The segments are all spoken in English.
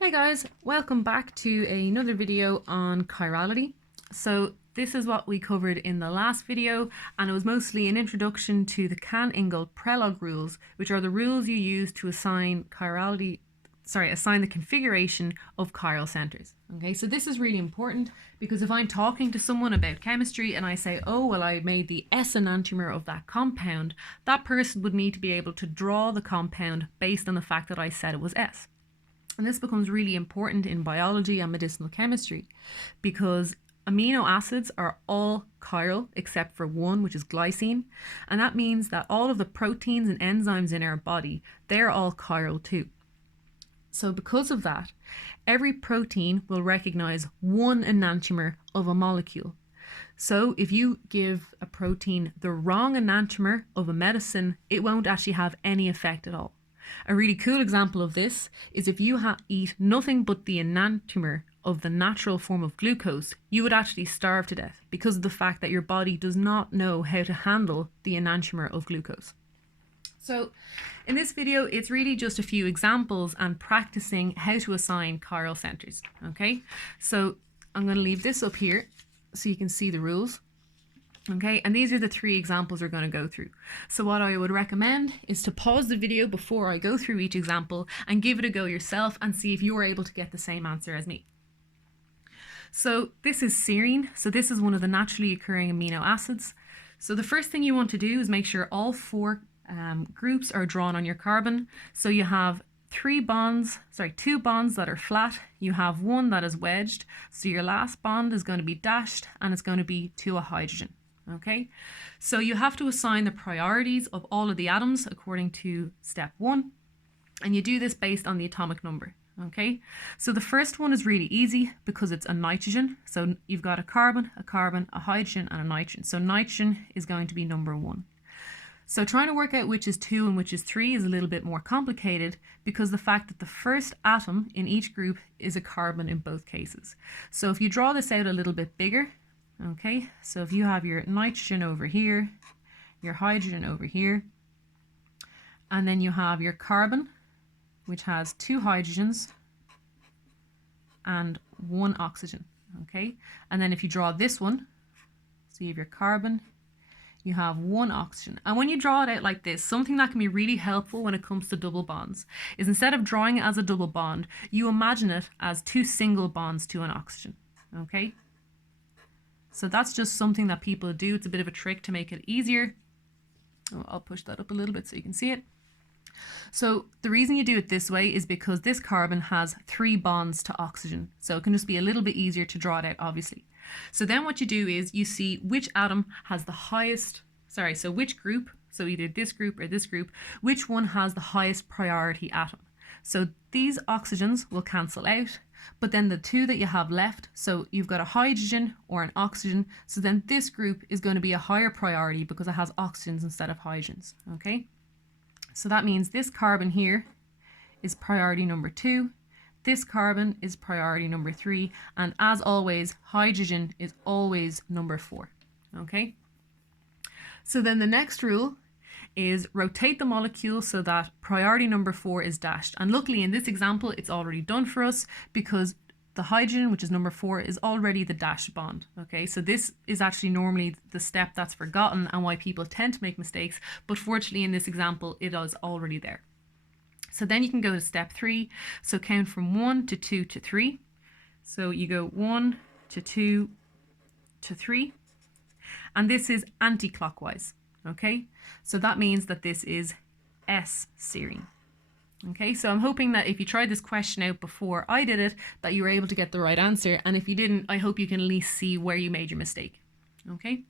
Hey guys, welcome back to another video on chirality. So this is what we covered in the last video, and it was mostly an introduction to the Can-Ingold Prelog rules, which are the rules you use to assign the configuration of chiral centers. Okay, so this is really important because if I'm talking to someone about chemistry and I say, oh, well, I made the S enantiomer of that compound, that person would need to be able to draw the compound based on the fact that I said it was S. And this becomes really important in biology and medicinal chemistry because amino acids are all chiral except for one, which is glycine. And that means that all of the proteins and enzymes in our body, they're all chiral too. So because of that, every protein will recognize one enantiomer of a molecule. So if you give a protein the wrong enantiomer of a medicine, it won't actually have any effect at all. A really cool example of this is if you eat nothing but the enantiomer of the natural form of glucose, you would actually starve to death because of the fact that your body does not know how to handle the enantiomer of glucose. So in this video, it's really just a few examples and practicing how to assign chiral centers. Okay, so I'm going to leave this up here so you can see the rules. Okay, and these are the three examples we're going to go through. So what I would recommend is to pause the video before I go through each example and give it a go yourself and see if you're able to get the same answer as me. So this is serine. So this is one of the naturally occurring amino acids. So the first thing you want to do is make sure all four groups are drawn on your carbon. So you have two bonds that are flat. You have one that is wedged. So your last bond is going to be dashed and it's going to be to a hydrogen. Okay, so you have to assign the priorities of all of the atoms according to step 1, and you do this based on the atomic number. Okay, so the first one is really easy because it's a nitrogen. So you've got a carbon, a hydrogen, and a nitrogen. So nitrogen is going to be number 1. So trying to work out which is 2 and which is 3 is a little bit more complicated because the fact that the first atom in each group is a carbon in both cases. So if you draw this out a little bit bigger, okay, so if you have your nitrogen over here, your hydrogen over here, and then you have your carbon, which has 2 hydrogens and 1 oxygen, okay? And then if you draw this one, so you have your carbon, you have 1 oxygen. And when you draw it out like this, something that can be really helpful when it comes to double bonds is instead of drawing it as a double bond, you imagine it as 2 single bonds to an oxygen, okay? So that's just something that people do. It's a bit of a trick to make it easier. Oh, I'll push that up a little bit so you can see it. So the reason you do it this way is because this carbon has 3 bonds to oxygen. So it can just be a little bit easier to draw it out, obviously. So then what you do is you see which atom has the highest, so which group, so either this group or this group, which one has the highest priority atom. So these oxygens will cancel out, but then the 2 that you have left, so you've got a hydrogen or an oxygen, so then this group is going to be a higher priority because it has oxygens instead of hydrogens, okay? So that means this carbon here is priority number 2, this carbon is priority number 3, and as always, hydrogen is always number 4, okay? So then the next rule is rotate the molecule so that priority number 4 is dashed. And luckily in this example, it's already done for us because the hydrogen, which is number 4, is already the dashed bond. Okay, so this is actually normally the step that's forgotten and why people tend to make mistakes. But fortunately in this example, it is already there. So then you can go to step 3. So count from 1 to 2 to 3. So you go 1 to 2 to 3. And this is anti-clockwise. Okay, so that means that this is S-serine. Okay, so I'm hoping that if you tried this question out before I did it, that you were able to get the right answer. And if you didn't, I hope you can at least see where you made your mistake. Okay,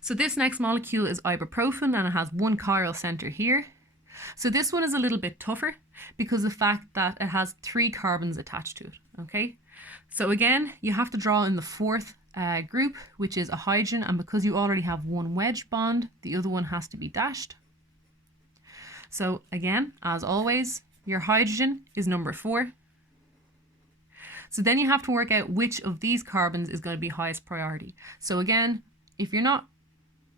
so this next molecule is ibuprofen and it has 1 chiral center here. So this one is a little bit tougher because of the fact that it has 3 carbons attached to it. Okay, so again, you have to draw in the 4th group, which is a hydrogen, and because you already have 1 wedge bond, the other one has to be dashed. So again, as always, your hydrogen is number 4. So then you have to work out which of these carbons is going to be highest priority. So again, if you're not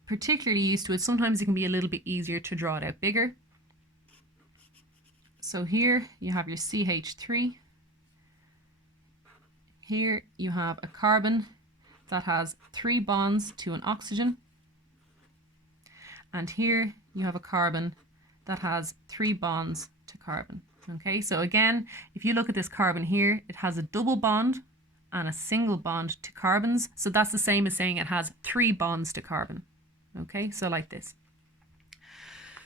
particularly used to it, sometimes it can be a little bit easier to draw it out bigger. So here you have your CH3. Here you have a carbon that has 3 bonds to an oxygen. And here you have a carbon that has 3 bonds to carbon. Okay, so again, if you look at this carbon here, it has a double bond and a single bond to carbons. So that's the same as saying it has 3 bonds to carbon. Okay, so like this.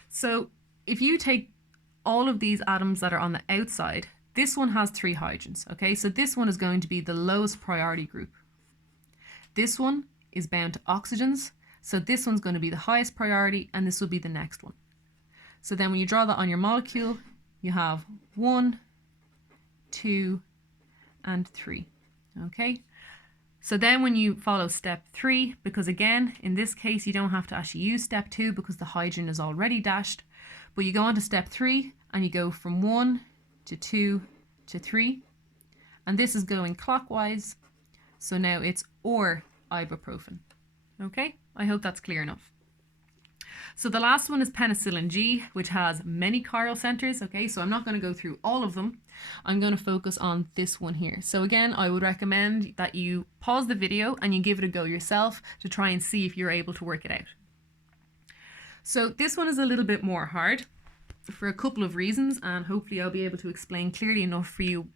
So if you take all of these atoms that are on the outside, this one has 3 hydrogens. Okay, so this one is going to be the lowest priority group. This one is bound to oxygens. So this one's going to be the highest priority, and this will be the next one. So then when you draw that on your molecule, you have 1, 2, and 3. Okay. So then when you follow step 3, because again, in this case, you don't have to actually use step 2 because the hydrogen is already dashed, but you go on to step 3 and you go from 1 to 2 to 3. And this is going clockwise. So now it's or ibuprofen. Okay, I hope that's clear enough. So the last one is penicillin G, which has many chiral centers. Okay, so I'm not going to go through all of them. I'm going to focus on this one here. So again, I would recommend that you pause the video and you give it a go yourself to try and see if you're able to work it out. So this one is a little bit more hard for a couple of reasons, and hopefully I'll be able to explain clearly enough for you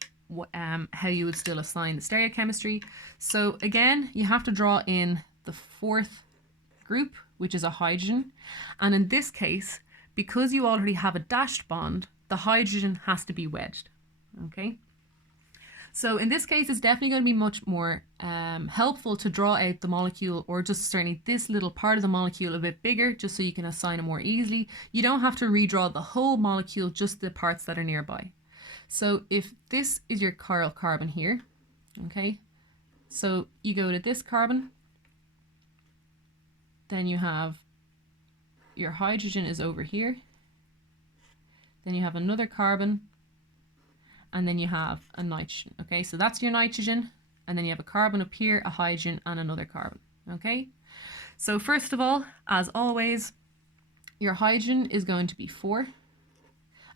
how you would still assign the stereochemistry. So again, you have to draw in the 4th group, which is a hydrogen. And in this case, because you already have a dashed bond, the hydrogen has to be wedged. Okay. So in this case, it's definitely going to be much more helpful to draw out the molecule, or just certainly this little part of the molecule a bit bigger, just so you can assign it more easily. You don't have to redraw the whole molecule, just the parts that are nearby. So if this is your chiral carbon here, okay, so you go to this carbon, then you have your hydrogen is over here, then you have another carbon, and then you have a nitrogen. Okay, so that's your nitrogen, and then you have a carbon up here, a hydrogen, and another carbon. Okay, so first of all, as always, your hydrogen is going to be 4,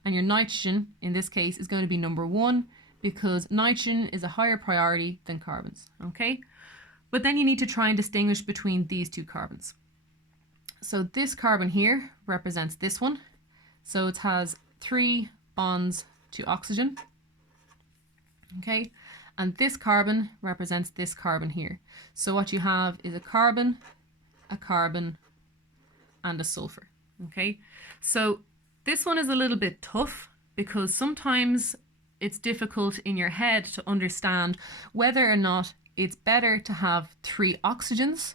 and your nitrogen in this case is going to be number 1, because nitrogen is a higher priority than carbons. Okay, but then you need to try and distinguish between these 2 carbons. So this carbon here represents this one, so it has 3 bonds to oxygen. Okay, and this carbon represents this carbon here. So what you have is a carbon, and a sulfur. Okay, so this one is a little bit tough because sometimes it's difficult in your head to understand whether or not it's better to have 3 oxygens,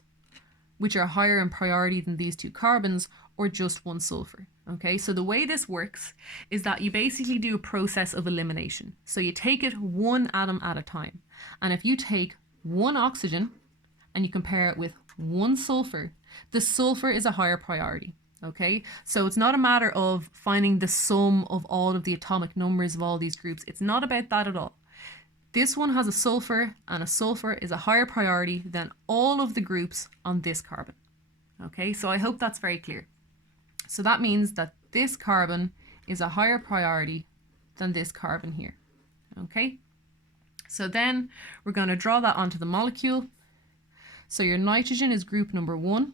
which are higher in priority than these 2 carbons, or just 1 sulfur. Okay, so the way this works is that you basically do a process of elimination. So you take it 1 atom at a time. And if you take 1 oxygen and you compare it with 1 sulfur, the sulfur is a higher priority. Okay, so it's not a matter of finding the sum of all of the atomic numbers of all these groups. It's not about that at all. This one has a sulfur, and a sulfur is a higher priority than all of the groups on this carbon. Okay, so I hope that's very clear. So that means that this carbon is a higher priority than this carbon here. Okay, so then we're going to draw that onto the molecule. So your nitrogen is group number 1.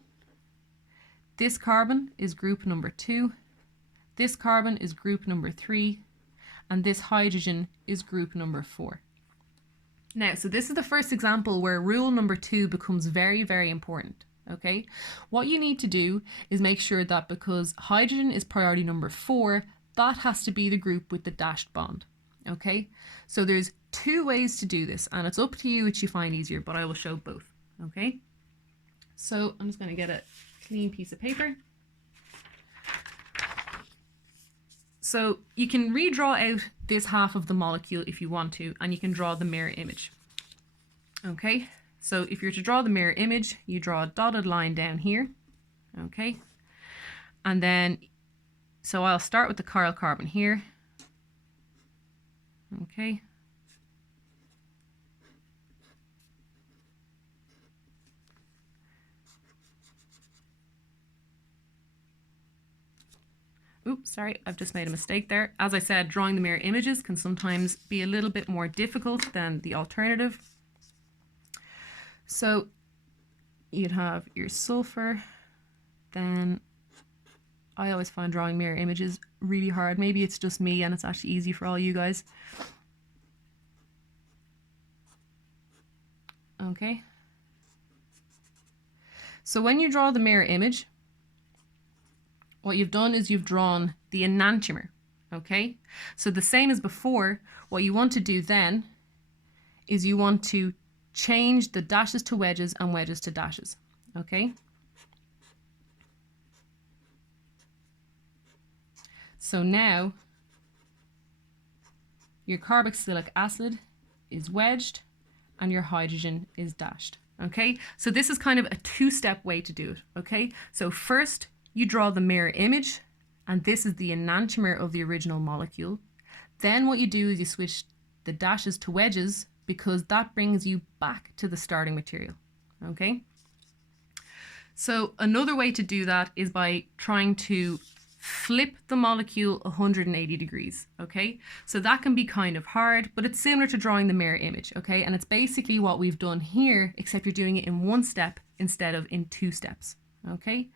This carbon is group number 2. This carbon is group number 3. And this hydrogen is group number 4. Now, so this is the first example where rule number 2 becomes very, very important. Okay, what you need to do is make sure that because hydrogen is priority number 4, that has to be the group with the dashed bond. Okay, so there's 2 ways to do this, and it's up to you which you find easier, but I will show both. Okay, so I'm just going to get a clean piece of paper. So you can redraw out this half of the molecule if you want to, and you can draw the mirror image. Okay. So if you're to draw the mirror image, you draw a dotted line down here, okay? And then, so I'll start with the chiral carbon here, okay? Ooh, Oops, sorry, I've just made a mistake there. As I said, drawing the mirror images can sometimes be a little bit more difficult than the alternative. So you'd have your sulfur, then I always find drawing mirror images really hard. Maybe it's just me and it's actually easy for all you guys. Okay. So when you draw the mirror image, what you've done is you've drawn the enantiomer, okay? So the same as before, what you want to do then is you want to change the dashes to wedges and wedges to dashes, okay? So now your carboxylic acid is wedged and your hydrogen is dashed, okay? So this is kind of a two-step way to do it, okay? So first you draw the mirror image, and this is the enantiomer of the original molecule. Then what you do is you switch the dashes to wedges because that brings you back to the starting material, okay? So another way to do that is by trying to flip the molecule 180 degrees, okay? So that can be kind of hard, but it's similar to drawing the mirror image, okay? And it's basically what we've done here, except you're doing it in one step instead of in two steps, okay?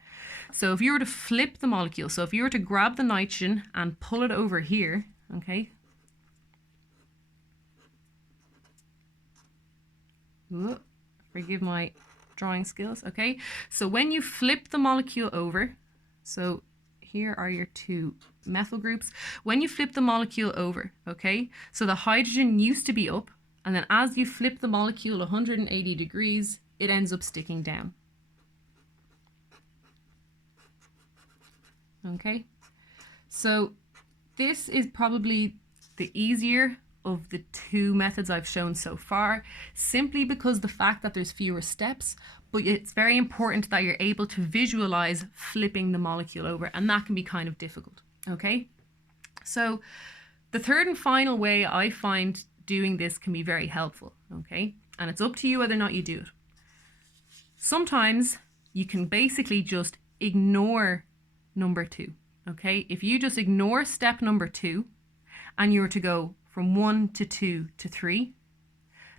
So if you were to flip the molecule, so if you were to grab the nitrogen and pull it over here, okay? Ooh, forgive my drawing skills, okay? So when you flip the molecule over, so here are your two methyl groups. When you flip the molecule over, okay? So the hydrogen used to be up, and then as you flip the molecule 180 degrees, it ends up sticking down. Okay, so this is probably the easier of the two methods I've shown so far, simply because the fact that there's fewer steps, but it's very important that you're able to visualize flipping the molecule over, and that can be kind of difficult, okay? So the third and final way I find doing this can be very helpful, okay? And it's up to you whether or not you do it. Sometimes you can basically just ignore number 2, okay? If you just ignore step number 2 and you were to go from 1 to 2 to 3,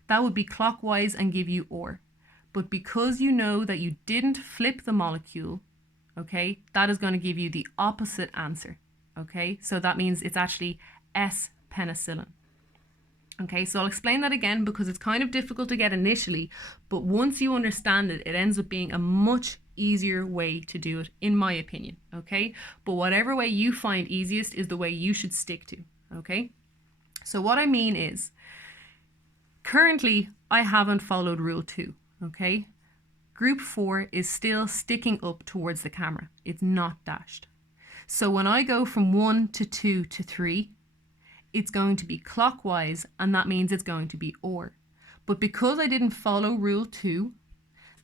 that would be clockwise and give you OR. But because you know that you didn't flip the molecule, okay, that is going to give you the opposite answer, okay? So that means it's actually S-penicillin. Okay, so I'll explain that again because it's kind of difficult to get initially, but once you understand it, it ends up being a much easier way to do it, in my opinion, okay? But whatever way you find easiest is the way you should stick to, okay? So what I mean is, currently, I haven't followed rule 2, okay? Group 4 is still sticking up towards the camera. It's not dashed. So when I go from 1 to 2 to 3, it's going to be clockwise, and that means it's going to be OR. But because I didn't follow rule 2,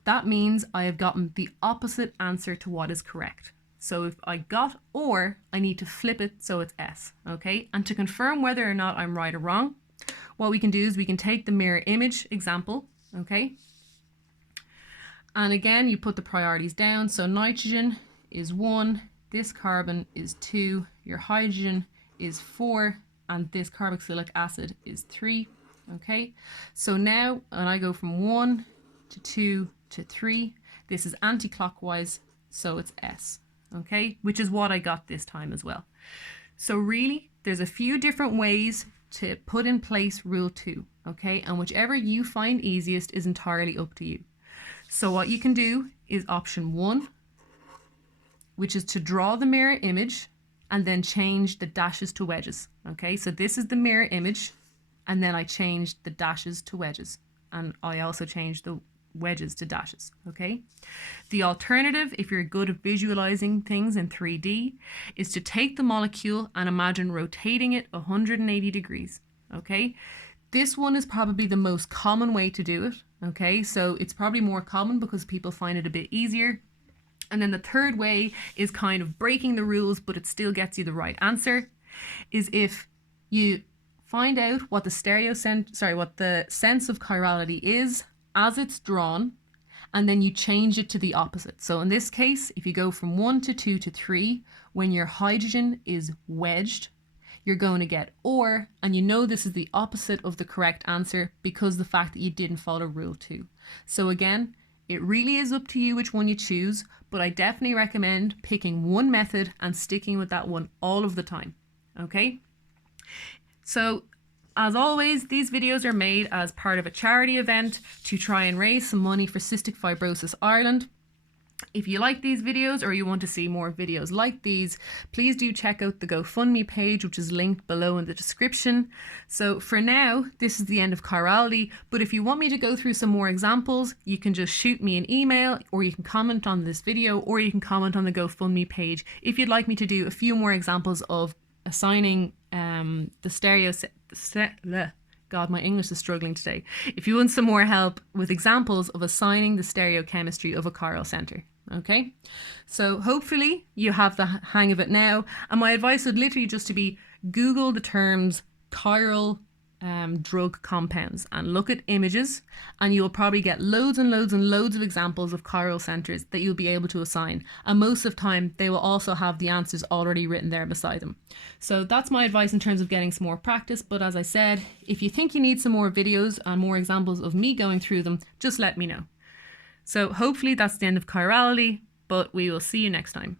that means I have gotten the opposite answer to what is correct. So if I got OR, I need to flip it so it's S, okay? And to confirm whether or not I'm right or wrong, what we can do is we can take the mirror image example, okay? And again, you put the priorities down. So nitrogen is 1, this carbon is 2, your hydrogen is 4, and this carboxylic acid is 3, okay? So now, when I go from 1 to 2 to 3, this is anti-clockwise, so it's S, okay? Which is what I got this time as well. So really, there's a few different ways to put in place rule 2, okay? And whichever you find easiest is entirely up to you. So what you can do is option 1, which is to draw the mirror image and then change the dashes to wedges, okay? So this is the mirror image, and then I changed the dashes to wedges, and I also changed the wedges to dashes, okay? The alternative, if you're good at visualizing things in 3D, is to take the molecule and imagine rotating it 180 degrees, okay? This one is probably the most common way to do it, okay? So it's probably more common because people find it a bit easier. And then the third way is kind of breaking the rules, but it still gets you the right answer, is if you find out what the sense of chirality is as it's drawn, and then you change it to the opposite. So in this case, if you go from 1 to 2 to 3, when your hydrogen is wedged, you're going to get or, and you know this is the opposite of the correct answer because the fact that you didn't follow rule 2. So again, it really is up to you which one you choose, but I definitely recommend picking one method and sticking with that one all of the time. Okay? So as always, these videos are made as part of a charity event to try and raise some money for Cystic Fibrosis Ireland. If you like these videos or you want to see more videos like these, please do check out the GoFundMe page, which is linked below in the description. So for now, this is the end of chirality, but if you want me to go through some more examples, you can just shoot me an email, or you can comment on this video, or you can comment on the GoFundMe page if you'd like me to do a few more examples of assigning the stereo... God, my English is struggling today. If you want some more help with examples of assigning the stereochemistry of a chiral center. Okay, so hopefully you have the hang of it now. And my advice would literally just to be Google the terms chiral drug compounds and look at images, and you'll probably get loads and loads and loads of examples of chiral centers that you'll be able to assign, and most of the time they will also have the answers already written there beside them. So that's my advice in terms of getting some more practice, but as I said, if you think you need some more videos and more examples of me going through them, just let me know. So hopefully that's the end of chirality, but we will see you next time.